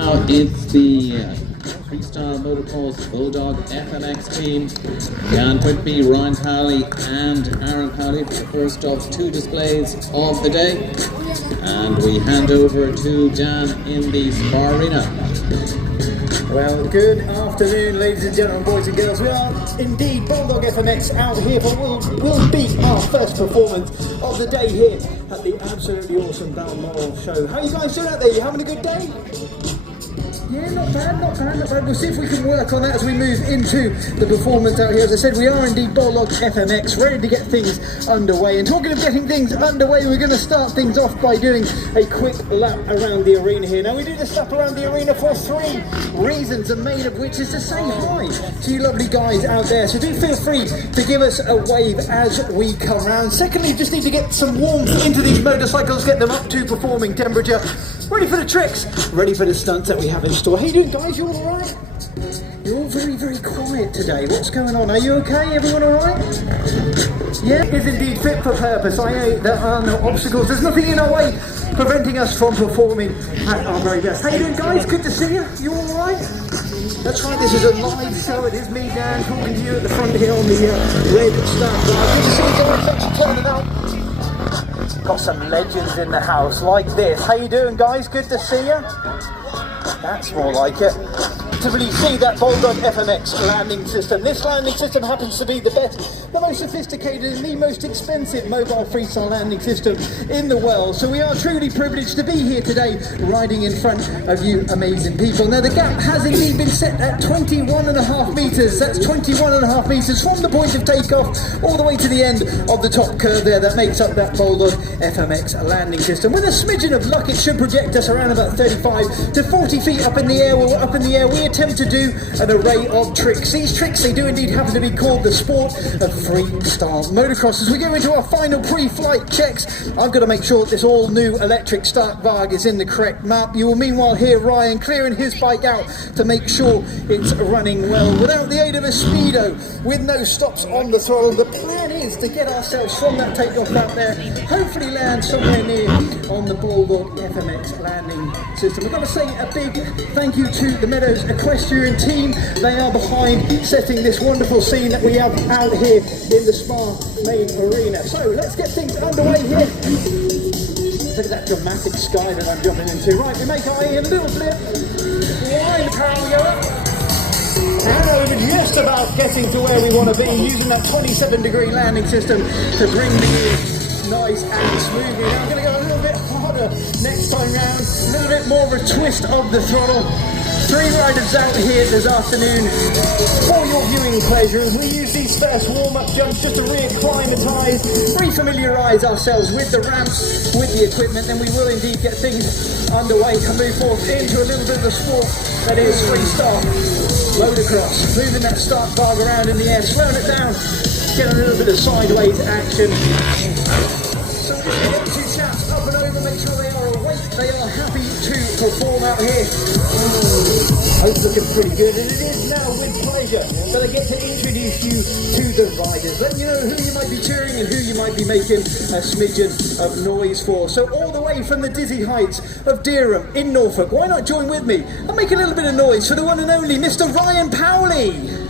Now it's the freestyle motocross Bolldog FMX team. Jan Whitby, Ryan Powley and Aaron Powley for the first of two displays of the day. And we hand over to Jan in the Spa Arena. Well, good afternoon, ladies and gentlemen, boys and girls. We are indeed Bolddog FMX out here for will be our first performance of the day here at the absolutely awesome Balmoral show. How you guys doing out there? You having a good day? Yeah, not bad, not bad, not bad. We'll see if we can work on that as we move into the performance out here. As I said, we are indeed Bolddog FMX, ready to get things underway. And talking of getting things underway, we're going to start things off by doing a quick lap around the arena here. Now, we do this lap around the arena for three reasons, the main of which is to say hi to you lovely guys out there. So do feel free to give us a wave as we come round. Secondly, just need to get some warmth into these motorcycles, get them up to performing temperature. Ready for the tricks, ready for the stunts that we have in store. How you doing, guys? You all alright? You're all very, very quiet today. What's going on? Are you okay? Everyone alright? Yeah, it is indeed fit for purpose. There are no obstacles. There's nothing in our way preventing us from performing at our very best. How you doing, guys? Good to see you. You all right? That's right, this is a live show. It is me, Dan, talking to you at the front here on the red start bar. Good to see you guys actually turning out. Got some legends in the house like this. How you doing, guys? Good to see you. That's more like it. To really see that Bolddog FMX landing system. This landing system happens to be the best, the most sophisticated and the most expensive mobile freestyle landing system in the world. So we are truly privileged to be here today riding in front of you amazing people. Now the gap has indeed been set at 21.5 metres. That's 21.5 metres from the point of takeoff all the way to the end of the top curve there that makes up that Bolddog FMX landing system. With a smidgen of luck, it should project us around about 35 to 40 feet up in the air. We're up in the air. We attempt to do an array of tricks. These tricks, they do indeed happen to be called the sport of freestyle motocross. As we go into our final pre-flight checks, I've got to make sure that this all new electric start varg is in the correct map. You will meanwhile hear Ryan clearing his bike out to make sure it's running well without the aid of a speedo, with no stops on the throttle. The plan is to get ourselves from that takeoff ramp there, hopefully land somewhere near on the Bolldog FMX landing system. We've got to say a big thank you to the Meadows Equestrian team. They are behind setting this wonderful scene that we have out here in the Spa main arena. So let's get things underway here. Look at that dramatic sky that I'm jumping into. Right, we make our way in a little flip. Wide power go up. And over just about getting to where we want to be, using that 27-degree landing system to bring me in nice and smoothly. Now I'm going to go a little bit harder next time round, a little bit more of a twist of the throttle. Three riders out here this afternoon for your viewing pleasure. We use these first warm-up jumps just to reacclimatise, refamiliarise ourselves with the ramps, with the equipment, then we will indeed get things underway and move forward into a little bit of the sport that is freestyle motocross. Moving that start bar around in the air, slowing it down, get a little bit of sideways action. So just get the two chaps up and over, make sure they are awake, they are happy to perform out here. Hope's looking pretty good, and it is now with pleasure that I get to introduce you to the riders, let you know who you might be cheering and who you might be making a smidgen of noise for. So all the way from the dizzy heights of Dereham in Norfolk, why not join with me and make a little bit of noise for the one and only Mr. Ryan Powley.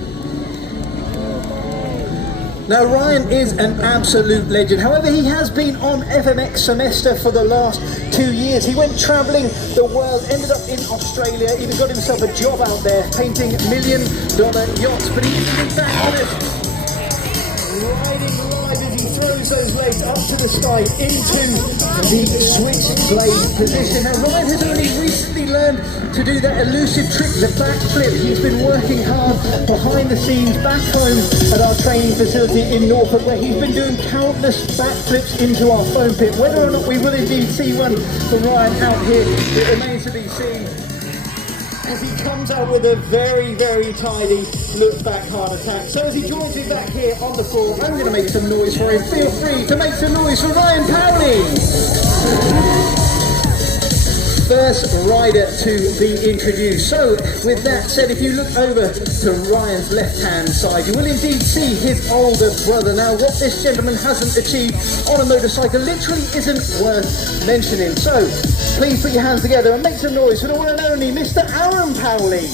Now Ryan is an absolute legend. However, he has been on FMX semester for the last 2 years. He went travelling the world, ended up in Australia, even got himself a job out there painting $1 million yachts. But he is back on it, riding live as he throws those legs up to the sky into the switchblade position. Now Ryan has only recently learned to do that elusive trick, the backflip. He's been working hard behind the scenes back home at our training facility in Norfolk, where he's been doing countless backflips into our foam pit. Whether or not we will indeed see one from Ryan out here, it remains to be seen, as he comes out with a very, very tidy look back heart attack. So as he joins me back here on the floor, I'm going to make some noise for him. Feel free to make some noise for Ryan Powley. first rider to be introduced. So with that said, if you look over to Ryan's left-hand side, you will indeed see his older brother. Now, what this gentleman hasn't achieved on a motorcycle literally isn't worth mentioning. So please put your hands together and make some noise for the one and only Mr. Aaron Powley.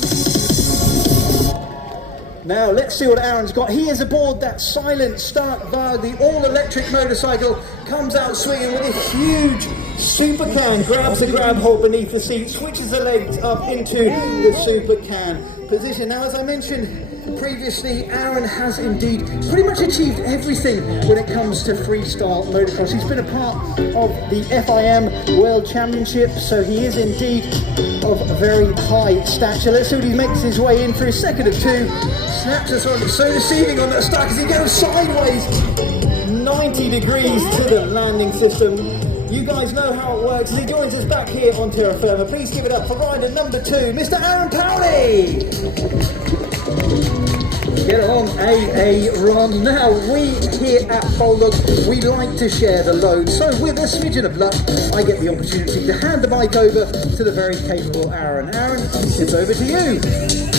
Now let's see what Aaron's got. He is aboard that silent Starkwagen, the all-electric motorcycle, comes out swinging with a huge super can, grabs the grab hold beneath the seat, switches the legs up into the super can position. Now, as I mentioned previously, Aaron has indeed pretty much achieved everything when it comes to freestyle motocross. He's been a part of the FIM World Championship, so he is indeed of a very high stature. Let's see what he makes his way in for his second of two. Snaps us on, so deceiving on that start as he goes sideways 90 degrees to the landing system. You guys know how it works. He joins us back here on Terra Firma. Please give it up for rider number 2, Mr. Aaron Powley. Get on, Ron. Now, we here at Bolddog, we like to share the load. So with a smidgen of luck, I get the opportunity to hand the mic over to the very capable Aaron. Aaron, it's over to you.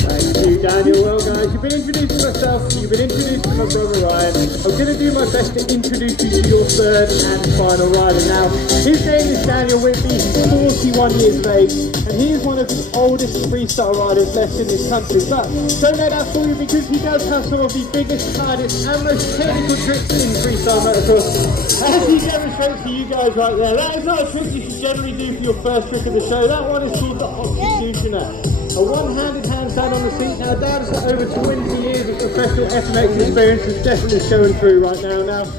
Thank you, Daniel. Well, guys, you've been introduced to myself, you've been introduced to my brother Ryan. I'm going to do my best to introduce you to your third and final rider. Now, his name is Daniel Whitby, he's 41 years of age, and he is one of the oldest freestyle riders left in this country. But don't let that fool you, because he does have some of the biggest, hardest, and most technical tricks in freestyle motocross. As he demonstrates to you guys right there, that is not a trick you should generally do for your first trick of the show. That one is called the Oxycutioner. A one-handed handstand on the seat. Now, Dad's got over 20 years of professional FMX experience, is definitely showing through right now.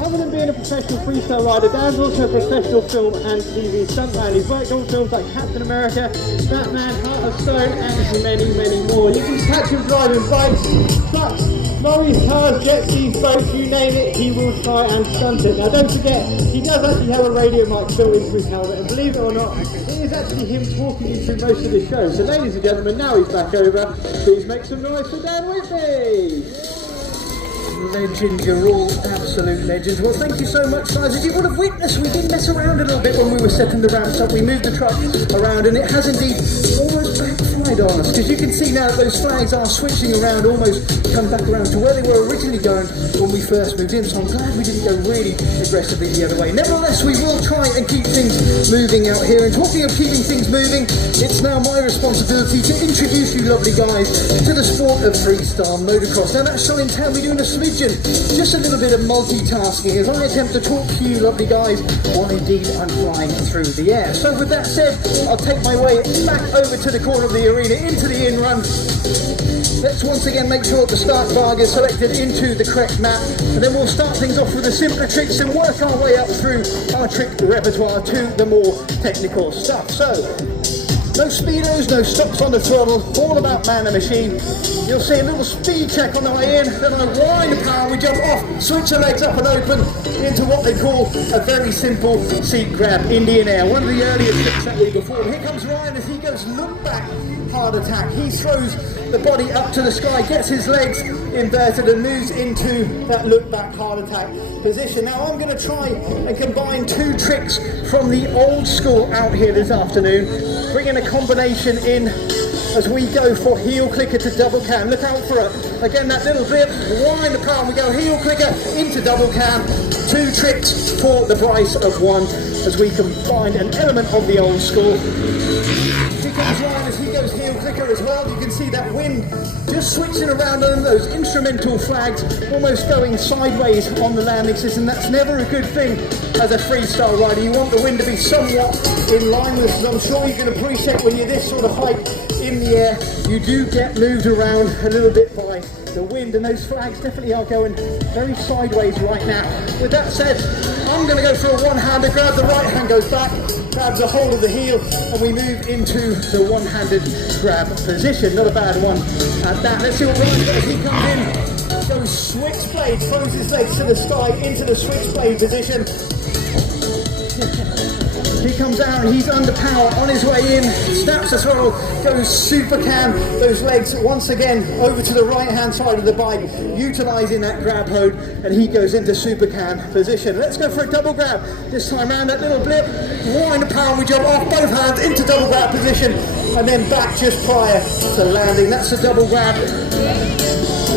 Other than being a professional freestyle rider, Dad's also a professional film and TV stuntman. He's worked on films like Captain America, Batman, Heart of Stone, and many, many more. You can catch him driving bikes, trucks, lorries, cars, jet skis, boats, you name it, he will try and stunt it. Now, don't forget, he does actually have a radio mic built into his helmet, and believe it or not, it is actually him talking you through most of the show. So, ladies and gentlemen, now he's back over. Please make some noise for Dan Whitby. Legends, you're all absolute legends. Well, thank you so much, guys. As you would have witnessed, we did mess around a little bit when we were setting the ramps up. We moved the truck around, and it has indeed almost backfired on us, because you can see now that those flags are switching around, almost come back around to where they were originally going when we first moved in. So I'm glad we didn't go really aggressively the other way. Nevertheless, we will try and keep things moving out here. And talking of keeping things moving, it's now my responsibility to introduce you lovely guys to the sport of freestyle motocross. Now, that shall entail me doing a smidgen, just a little bit of multitasking as I attempt to talk to you lovely guys while indeed I'm flying through the air. So with that said, I'll take my way back over to the corner of the arena, into the in-run. Let's once again make sure that the start bar is selected into the correct map, and then we'll start things off with the simpler tricks and work our way up through our trick repertoire to the more technical stuff. So, no speedos, no stops on the throttle, all about man and machine. You'll see a little speed check on the way in, then I wind the power, we jump off, switch the legs up and open into what they call a very simple seat grab, Indian air. One of the earlier tricks that we performed. Here comes Ryan as he goes look back, hard attack. He throws the body up to the sky, gets his legs inverted and moves into that look back hard attack position. Now I'm going to try and combine two tricks from the old school out here this afternoon, bringing a combination in as we go for heel clicker to double cam. Look out for it. Again, that little bit, wind the power, we go heel clicker into double cam. Two tricks for the price of one as we combine an element of the old school. Here comes Ryan as he goes heel clicker as well. You can see that wind just switching around on those instrumental flags, almost going sideways on the landing system. That's never a good thing as a freestyle rider. You want the wind to be somewhat in line with us. I'm sure you can appreciate when you're this sort of height in the air, you do get moved around a little bit by the wind, and those flags definitely are going very sideways right now. With that said, I'm going to go for a one-hander grab. The right hand goes back, grabs a hold of the heel, and we move into the one-handed grab position. Not a bad one at that. Let's see what Ryan does. He comes in, goes switchblade, throws his legs to the sky into the switchblade position. He Here comes Aaron, he's under power, on his way in, snaps the throttle, goes super cam, those legs once again over to the right hand side of the bike, utilising that grab hold, and he goes into super cam position. Let's go for a double grab. This time around, that little blip, wind the power, we jump off both hands into double grab position, and then back just prior to landing. That's the double grab.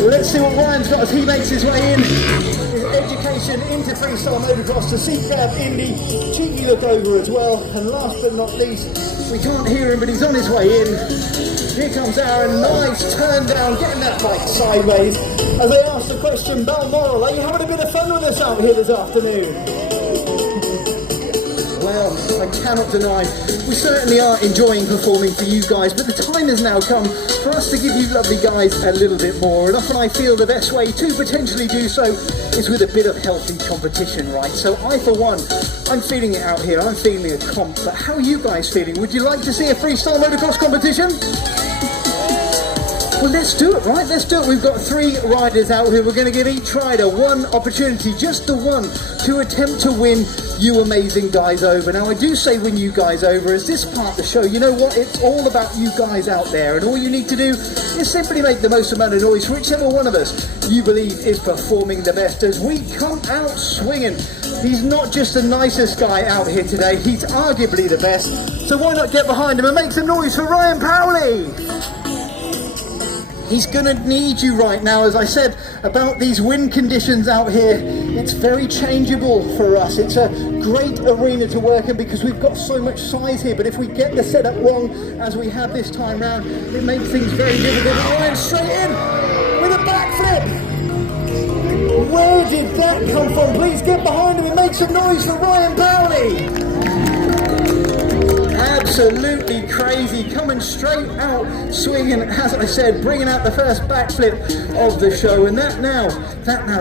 Let's see what Ryan's got as he makes his way in. His education into freestyle motocross to seat grab Indy, cheeky look over as well, and last but not least, we can't hear him but he's on his way in. Here comes Aaron, nice turn down, getting that bike sideways. As I ask the question, Balmoral, are you having a bit of fun with us out here this afternoon? Well, I cannot deny, we certainly are enjoying performing for you guys, but the time has now come for us to give you lovely guys a little bit more, and often I feel the best way to potentially do so is with a bit of healthy competition, right? So I, for one, I'm feeling it out here, I'm feeling a comp, but how are you guys feeling? Would you like to see a freestyle motocross competition? Well, let's do it, right? Let's do it. We've got 3 riders out here. We're going to give each rider one opportunity, just the one, to attempt to win you amazing guys over. Now, I do say win you guys over as this part of the show, you know what? It's all about you guys out there, and all you need to do is simply make the most amount of noise for whichever one of us you believe is performing the best as we come out swinging. He's not just the nicest guy out here today, he's arguably the best. So why not get behind him and make some noise for Ryan Powley? He's gonna need you right now. As I said about these wind conditions out here, it's very changeable for us. It's a great arena to work in because we've got so much size here, but if we get the setup wrong, as we have this time round, it makes things very difficult. Ryan straight in with a backflip. Where did that come from? Please get behind him and make some noise for Ryan Powley. Absolutely crazy, coming straight out, swinging, as I said, bringing out the first backflip of the show, and that now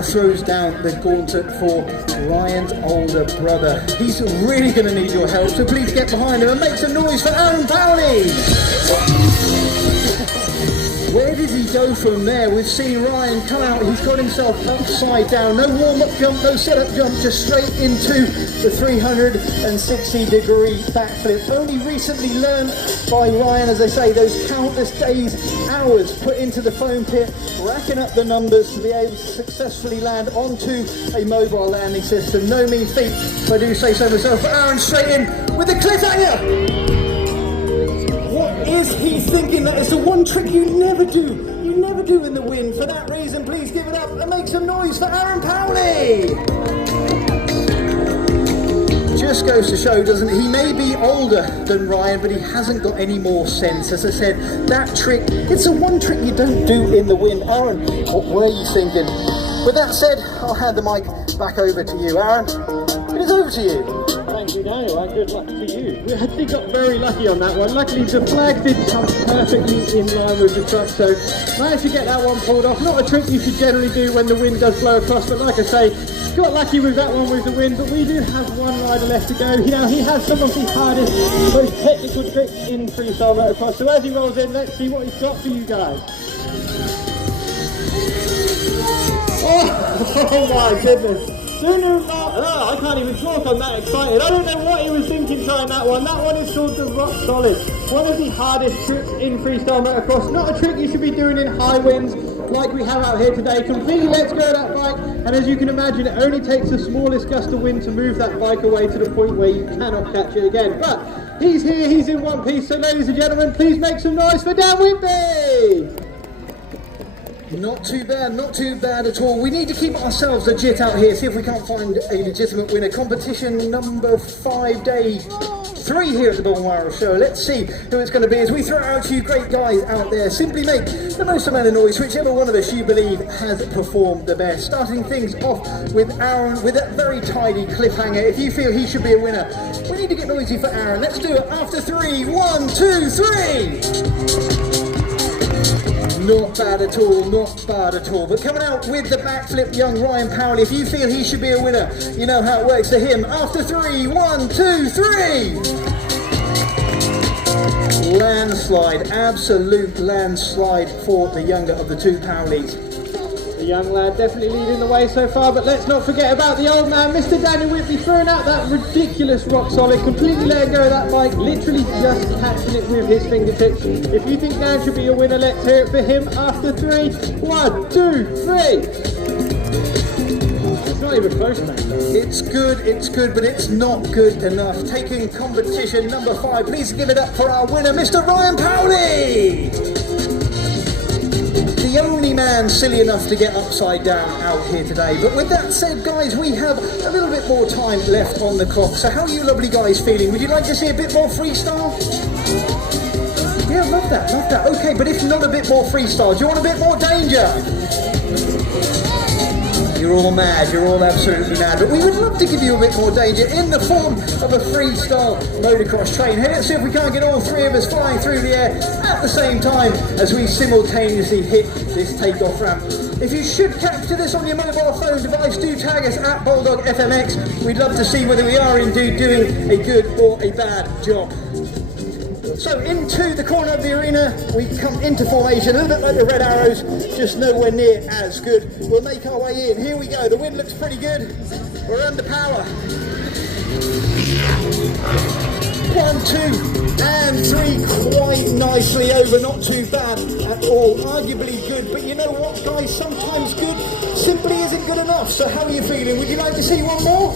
throws down the gauntlet for Ryan's older brother. He's really going to need your help, so please get behind him and make some noise for Aaron Powley. Where did he go from there? We've seen Ryan come out, he's got himself upside down, no warm-up jump, no setup jump, just straight into the 360-degree backflip. Only recently learned by Ryan, as I say, those countless days, hours put into the foam pit, racking up the numbers to be able to successfully land onto a mobile landing system. No mean feat, if I do say so myself. Aaron straight in with the cliffhanger! What is he thinking? That is the one trick you never do in the wind. For that reason, please give it up and make some noise for Aaron Powley. Just goes to show, doesn't it? He may be older than Ryan, but he hasn't got any more sense. As I said, that trick, it's the one trick you don't do in the wind. Aaron, what were you thinking? With that said, I'll hand the mic back over to you. Aaron, it is over to you. Thank you, Daniel, and good luck to you. We actually got very lucky on that one. Luckily, the flag did come perfectly in line with the truck, so managed to get that one pulled off. Not a trick you should generally do when the wind does blow across, but like I say, got lucky with that one with the wind. But we do have one rider left to go. You know, he has some of the hardest, most technical tricks in freestyle motocross. So as he rolls in, let's see what he's got for you guys. Oh my goodness. I can't even talk, I'm that excited. I don't know what he was thinking trying that one. That one is sort of rock solid. One of the hardest tricks in freestyle motocross. Not a trick you should be doing in high winds like we have out here today. Completely lets go of that bike, and as you can imagine, it only takes the smallest gust of wind to move that bike away to the point where you cannot catch it again. But he's here, he's in one piece, so ladies and gentlemen, please make some noise for Dan Whitby! Not too bad at all. We need to keep ourselves legit out here, see if we can't find a legitimate winner. Competition number 5, day 3 here at the Bolmoral show. Let's see who it's going to be as we throw out to you great guys out there. Simply make the most amount of noise, whichever one of us you believe has performed the best. Starting things off with Aaron with that very tidy cliffhanger. If you feel he should be a winner, we need to get noisy for Aaron. Let's do it after 3. 1, 2, 3! Not bad at all, but coming out with the backflip, young Ryan Powley. If you feel he should be a winner, you know how it works to him. After 3, 1, 2, 3! Landslide, absolute landslide for the younger of the two Powleys. young lad definitely leading the way so far, but let's not forget about the old man, Mr. Daniel Whitby, throwing out that ridiculous rock solid, completely letting go of that bike, literally just catching it with his fingertips. If you think Dan should be a winner, let's hear it for him after 3. 1, 2, 3. It's not even close, man. It's good, but it's not good enough. Taking competition number 5, please give it up for our winner, Mr. Ryan Powley! The only man silly enough to get upside down out here today. But with that said, guys, we have a little bit more time left on the clock. So how are you lovely guys feeling? Would you like to see a bit more freestyle? Yeah, love that. Okay, but if not a bit more freestyle, do you want a bit more danger? You're all mad, you're all absolutely mad, but we would love to give you a bit more danger in the form of a freestyle motocross train. Hey, let's see if we can't get all 3 of us flying through the air at the same time as we simultaneously hit this takeoff ramp. If you should capture this on your mobile phone device, do tag us at Bolldog FMX. We'd love to see whether we are indeed doing a good or a bad job. So into the corner of the arena, we come into formation, a little bit like the red arrows, just nowhere near as good. We'll make our way in. Here we go, the wind looks pretty good. We're under power. 1, 2, and 3, quite nicely over, not too bad at all, arguably good, but you know what guys, sometimes good simply isn't good enough. So how are you feeling? Would you like to see one more?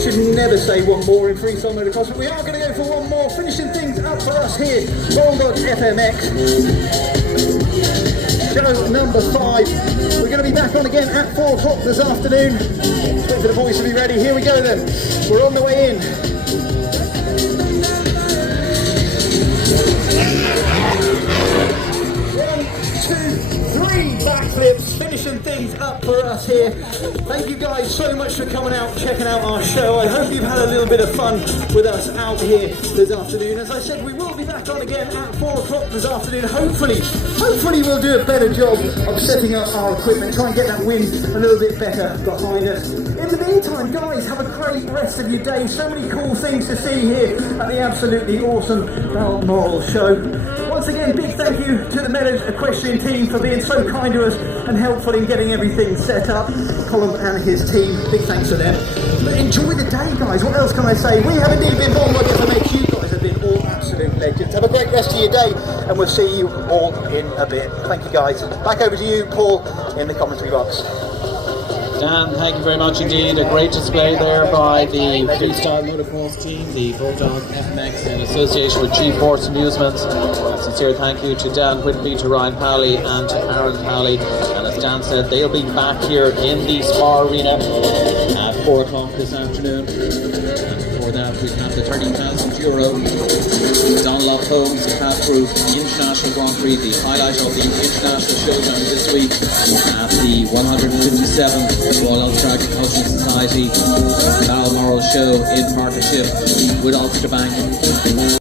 Should never say one more in freestyle motocross, but we are going to go for one more, finishing things up for us here, Bolldog FMX. Show number 5. We're going to be back on again at 4 o'clock this afternoon. Just wait for the boys to be ready. Here we go then. We're on the way in. 3 backflips, finishing things up for us here. Thank you guys so much for coming out, checking out our show. I hope you've had a little bit of fun with us out here this afternoon. As I said, we will be back on again at 4 o'clock this afternoon. Hopefully we'll do a better job of setting up our equipment, try and get that wind a little bit better behind us. In the meantime, guys, have a great rest of your day. So many cool things to see here at the absolutely awesome Balmoral show. Once again, big thank you to the Meadows Equestrian team for being so kind to us and helpful in getting everything set up. Colin and his team, big thanks to them. But enjoy the day, guys. What else can I say? We have indeed been Bolddog FMX. You guys have been all absolute legends. Have a great rest of your day, and we'll see you all in a bit. Thank you, guys. Back over to you, Paul, in the commentary box. Dan, thank you very much indeed. A great display there by the freestyle motocross team, the Bolldog FMX, in association with G-Force Amusements. A sincere thank you to Dan Whitby, to Ryan Powley, and to Aaron Powley. And as Dan said, they'll be back here in the Spa Arena at 4 o'clock this afternoon. And before that, we have the €30,000 Dunlop Homes Path Group International Grand Prix, the highlight of the international showdown this week at the 157th Royal Ulster Agricultural Society Balmoral show in partnership with Ulster Bank.